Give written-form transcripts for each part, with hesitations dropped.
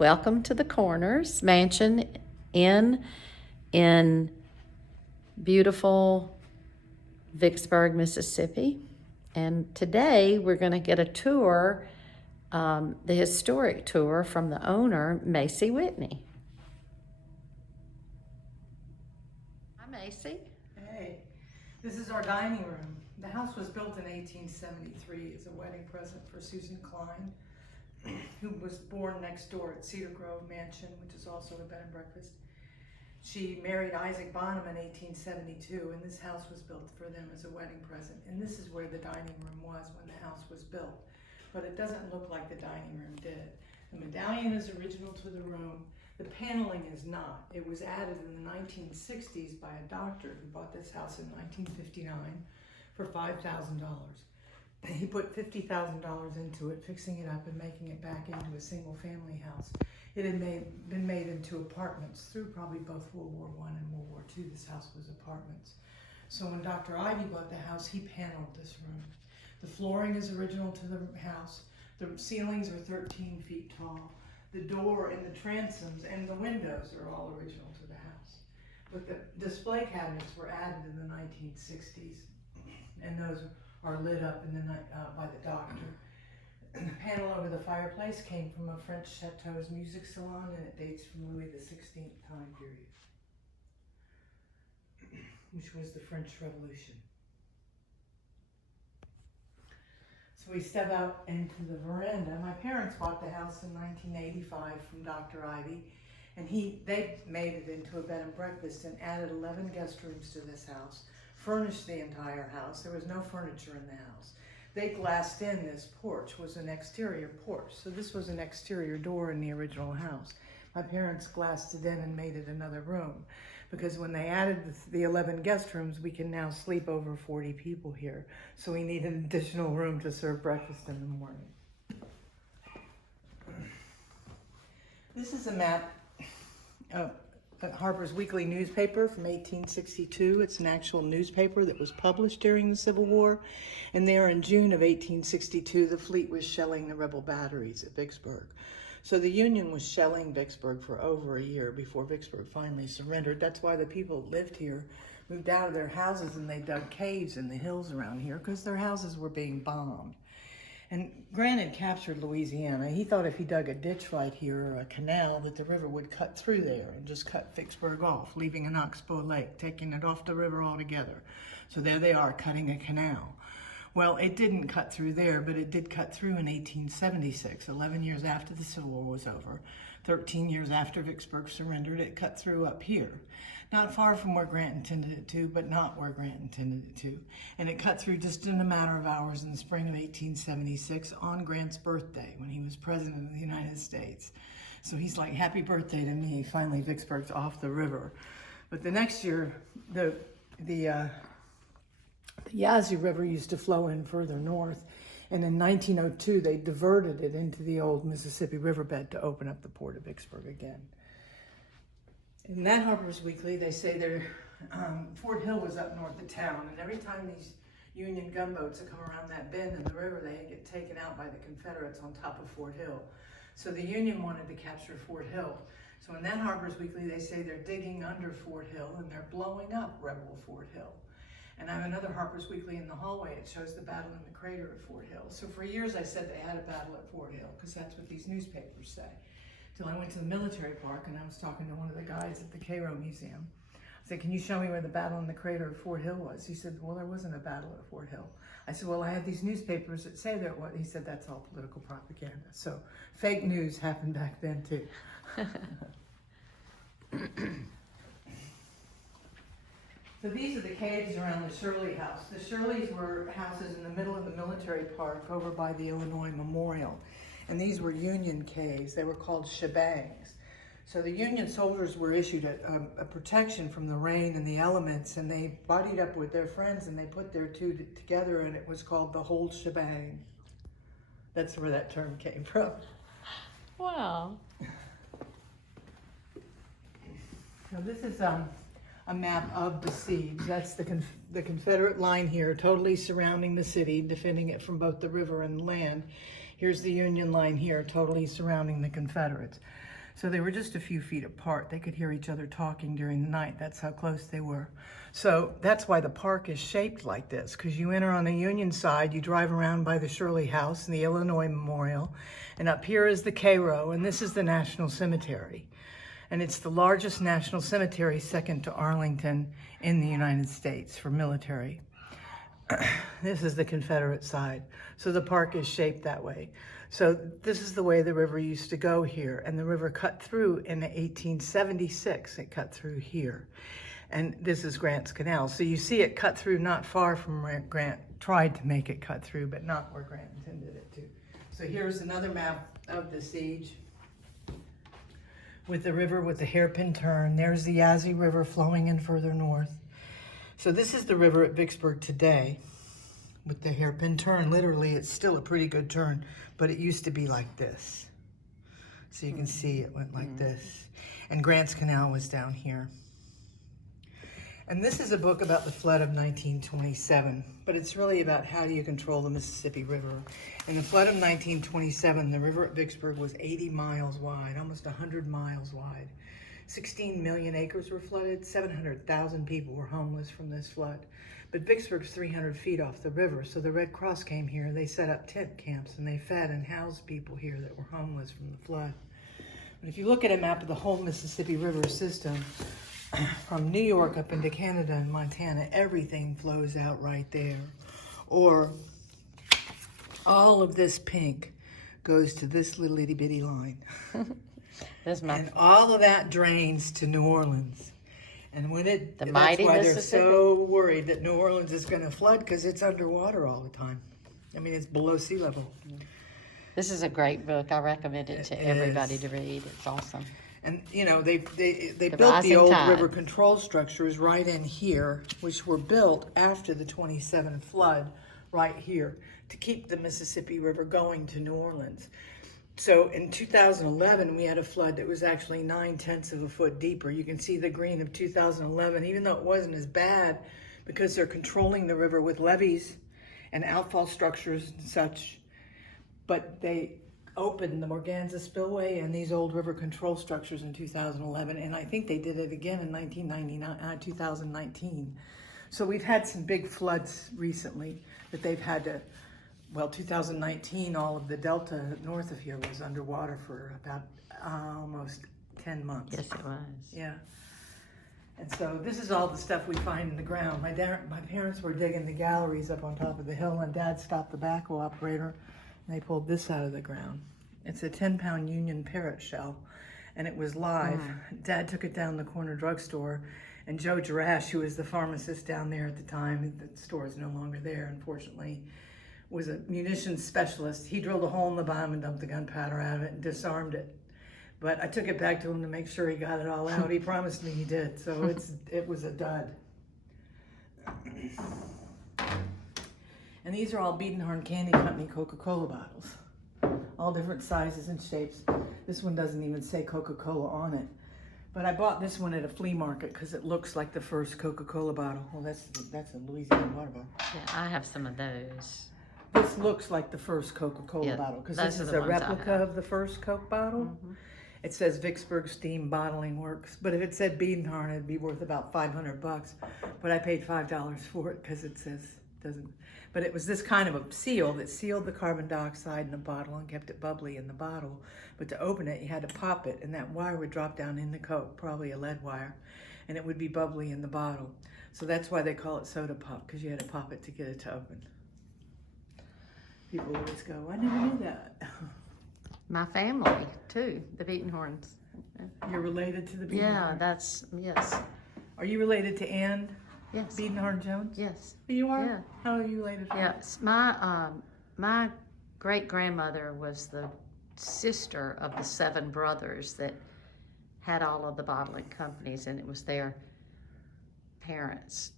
Welcome to the Corners Mansion in beautiful Vicksburg, Mississippi. And today we're going to get a tour, the historic tour from the owner, Macy Whitney. Hi, Macy. Hey, this is our dining room. The house was built in 1873 as a wedding present for Susan Klein, who was born next door at Cedar Grove Mansion, which is also a bed and breakfast. She married Isaac Bonham in 1872, and this house was built for them as a wedding present. And this is where the dining room was when the house was built. But it doesn't look like the dining room did. The medallion is original to the room. The paneling is not. It was added in the 1960s by a doctor who bought this house in 1959 for $5,000. He put $50,000 into it, fixing it up and making it back into a single family house. It had been made into apartments through probably both World War I and World War II. This house was apartments. So when Dr. Ivy bought the house, he paneled this room. The flooring is original to the house. The ceilings are 13 feet tall. The door and the transoms and the windows are all original to the house. But the display cabinets were added in the 1960s, and those are lit up in the by the doctor. And the panel over the fireplace came from a French chateau's music salon, and it dates from Louis XVI time period, which was the French Revolution. So we step out into the veranda. My parents bought the house in 1985 from Dr. Ivy, and they made it into a bed and breakfast and added 11 guest rooms to this house, furnished the entire house. There was no furniture in the house. They glassed in this porch, was an exterior porch. So this was an exterior door in the original house. My parents glassed it in and made it another room, because when they added the 11 guest rooms, we can now sleep over 40 people here. So we need an additional room to serve breakfast in the morning. This is a map of Harper's Weekly newspaper from 1862. It's an actual newspaper that was published during the Civil War. And there in June of 1862, the fleet was shelling the rebel batteries at Vicksburg. So the Union was shelling Vicksburg for over a year before Vicksburg finally surrendered. That's why the people that lived here moved out of their houses and they dug caves in the hills around here, because their houses were being bombed. And Grant had captured Louisiana. He thought if he dug a ditch right here, or a canal, that the river would cut through there and just cut Vicksburg off, leaving an oxbow lake, taking it off the river altogether. So there they are, cutting a canal. Well, it didn't cut through there, but it did cut through in 1876, 11 years after the Civil War was over. 13 years after Vicksburg surrendered, it cut through up here. Not far from where Grant intended it to, but not where Grant intended it to. And it cut through just in a matter of hours in the spring of 1876 on Grant's birthday, when he was president of the United States. So he's like, happy birthday to me. Finally, Vicksburg's off the river. But the next year, the Yazoo River used to flow in further north. And in 1902, they diverted it into the old Mississippi riverbed to open up the port of Vicksburg again. In that Harper's Weekly, they say Fort Hill was up north of town, and every time these Union gunboats that come around that bend in the river, they get taken out by the Confederates on top of Fort Hill. So the Union wanted to capture Fort Hill. So in that Harper's Weekly, they say they're digging under Fort Hill and they're blowing up rebel Fort Hill. And I have another Harper's Weekly in the hallway. It shows the battle in the crater at Fort Hill. So for years I said they had a battle at Fort Hill, because that's what these newspapers say. Till I went to the military park and I was talking to one of the guys at the Cairo Museum. I said, can you show me where the battle in the crater at Fort Hill was? He said, well, there wasn't a battle at Fort Hill. I said, well, I have these newspapers that say there was. He said, that's all political propaganda. So fake news happened back then too. So these are the caves around the Shirley House. The Shirleys were houses in the middle of the military park over by the Illinois Memorial. And these were Union caves. They were called shebangs. So the Union soldiers were issued a protection from the rain and the elements, and they buddied up with their friends and they put their two together, and it was called the whole shebang. That's where that term came from. Wow. So this is a map of the siege. That's the Confederate line here, totally surrounding the city, defending it from both the river and land. Here's the Union line here, totally surrounding the Confederates. So they were just a few feet apart. They could hear each other talking during the night. That's how close they were. So that's why the park is shaped like this, because you enter on the Union side, you drive around by the Shirley House and the Illinois Memorial, and up here is the Cairo, and this is the National Cemetery. And it's the largest national cemetery, second to Arlington, in the United States for military. This is the Confederate side. So the park is shaped that way. So this is the way the river used to go here. And the river cut through in 1876. It cut through here. And this is Grant's Canal. So you see it cut through not far from where Grant tried to make it cut through, but not where Grant intended it to. So here's another map of the siege with the river with the hairpin turn. There's the Yazoo River flowing in further north. So this is the river at Vicksburg today with the hairpin turn. Literally, it's still a pretty good turn, but it used to be like this. So you can see it went like this. And Grant's Canal was down here. And this is a book about the flood of 1927, but it's really about how do you control the Mississippi River. In the flood of 1927, the river at Vicksburg was 80 miles wide, almost 100 miles wide. 16 million acres were flooded, 700,000 people were homeless from this flood. But Vicksburg's 300 feet off the river, so the Red Cross came here, they set up tent camps, and they fed and housed people here that were homeless from the flood. But if you look at a map of the whole Mississippi River system, from New York up into Canada and Montana, everything flows out right there. Or all of this pink goes to this little itty bitty line. And all of that drains to New Orleans. And when that's why they're so worried that New Orleans is going to flood, because it's underwater all the time. I mean, it's below sea level. This is a great book. I recommend it to everybody to read. It's awesome. And, you know, they built the old river control structures right in here, which were built after the 27 flood right here to keep the Mississippi River going to New Orleans. So in 2011, we had a flood that was actually 9/10 of a foot deeper. You can see the green of 2011, even though it wasn't as bad, because they're controlling the river with levees and outfall structures and such. But they opened the Morganza Spillway and these old river control structures in 2011, and I think they did it again in 2019. So we've had some big floods recently that they've had to, 2019, all of the delta north of here was underwater for about almost 10 months. Yes, it was. Yeah. And so this is all the stuff we find in the ground. My parents were digging the galleries up on top of the hill, and Dad stopped the backhoe operator, and they pulled this out of the ground. It's a 10-pound Union parrot shell, and it was live. Dad took it down the corner drugstore, and Joe Jarash, who was the pharmacist down there at the time, the store is no longer there, unfortunately, was a munitions specialist. He drilled a hole in the bottom and dumped the gunpowder out of it and disarmed it. But I took it back to him to make sure he got it all out. He promised me he did, so it was a dud. And these are all Biedenhorn Candy Company Coca-Cola bottles. All different sizes and shapes. This one doesn't even say Coca-Cola on it. But I bought this one at a flea market because it looks like the first Coca-Cola bottle. Well, that's a Louisiana water bottle. Yeah, I have some of those. This looks like the first Coca-Cola bottle because this is a replica of the first Coke bottle. It says Vicksburg Steam Bottling Works, but if it said Biedenhorn, it'd be worth about $500. But I paid $5 for it because it says doesn't. But it was this kind of a seal that sealed the carbon dioxide in the bottle and kept it bubbly in the bottle. But to open it, you had to pop it, and that wire would drop down in the Coke, probably a lead wire, and it would be bubbly in the bottle. So that's why they call it soda pop, because you had to pop it to get it to open. People always go, I never knew that. My family, too, the Biedenhorns. You're related to the Biedenhorn? Yeah, yes. Are you related to Ann? Yes. Biedenhorn Jones? Yes. You are? Yeah. How are you related to her? Yes. My great-grandmother was the sister of the 7 brothers that had all of the bottling companies, and it was their parents,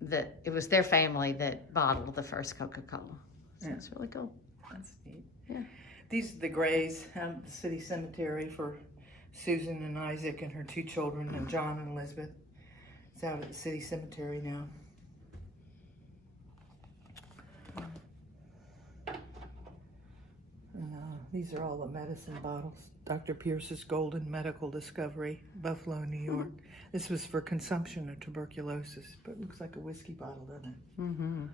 it was their family that bottled the first Coca-Cola. So it's really cool. That's neat. Yeah. These are the graves at the city cemetery for Susan and Isaac and her 2 children, and John and Elizabeth. It's out at the city cemetery now. these are all the medicine bottles. Dr. Pierce's Golden Medical Discovery, Buffalo, New York. This was for consumption of tuberculosis, but it looks like a whiskey bottle, doesn't it? Mm-hmm.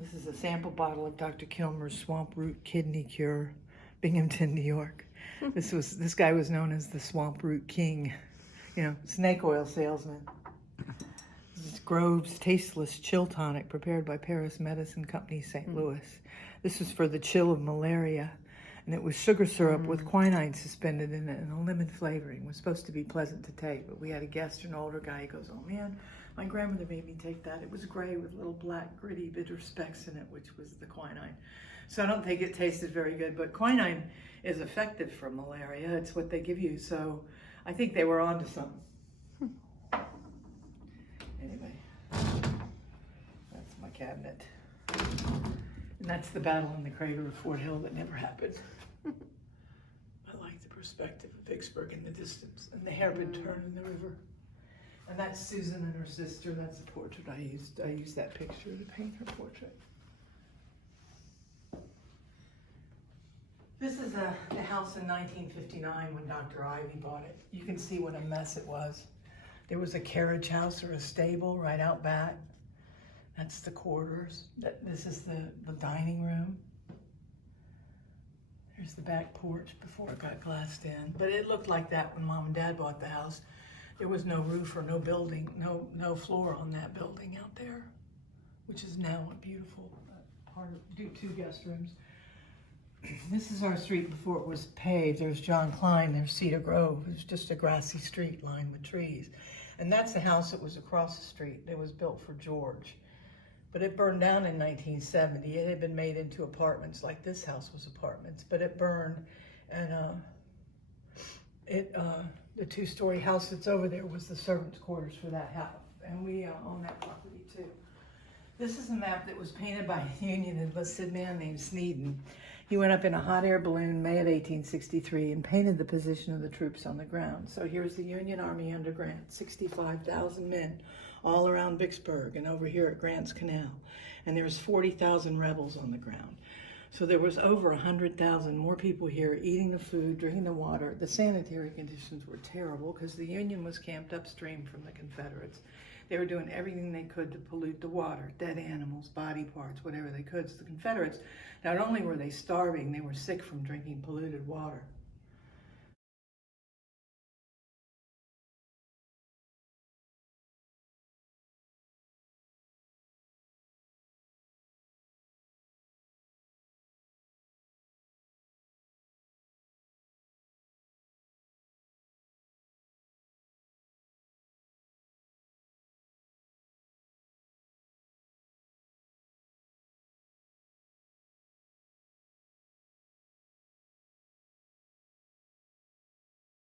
This is a sample bottle of Dr. Kilmer's Swamp Root Kidney Cure, Binghamton, New York. This guy was known as the Swamp Root King, you know, snake oil salesman. This is Grove's Tasteless Chill Tonic, prepared by Paris Medicine Company, St. Louis. This was for the chill of malaria, and it was sugar syrup with quinine suspended in it and a lemon flavoring. It was supposed to be pleasant to take, but we had a guest, an older guy. He goes, "Oh man, my grandmother made me take that. It was gray with little black, gritty, bitter specks in it," which was the quinine. So I don't think it tasted very good, but quinine is effective for malaria. It's what they give you, so I think they were onto something. Anyway, that's my cabinet. And that's the battle in the crater of Fort Hill that never happened. I like the perspective of Vicksburg in the distance and the hairpin turn in the river. And that's Susan and her sister. That's the portrait I used. I used that picture to paint her portrait. This is the house in 1959 when Dr. Ivy bought it. You can see what a mess it was. There was a carriage house or a stable right out back. That's the quarters. This is the dining room. There's the back porch before it got glassed in. But it looked like that when Mom and Dad bought the house. There was no roof or no building, no floor on that building out there, which is now a beautiful two guest rooms. This is our street before it was paved. There's John Klein, there's Cedar Grove. It's just a grassy street lined with trees. And that's the house that was across the street. It was built for George. But it burned down in 1970. It had been made into apartments, like this house was apartments, but it burned. And the two-story house that's over there was the servants' quarters for that house. And we own that property too. This is a map that was painted by a Union enlisted man named Sneeden. He went up in a hot air balloon May of 1863 and painted the position of the troops on the ground. So here's the Union Army under Grant, 65,000 men all around Vicksburg and over here at Grant's Canal. And there's 40,000 rebels on the ground. So there was over 100,000 more people here eating the food, drinking the water. The sanitary conditions were terrible because the Union was camped upstream from the Confederates. They were doing everything they could to pollute the water, dead animals, body parts, whatever they could. So the Confederates, not only were they starving, they were sick from drinking polluted water.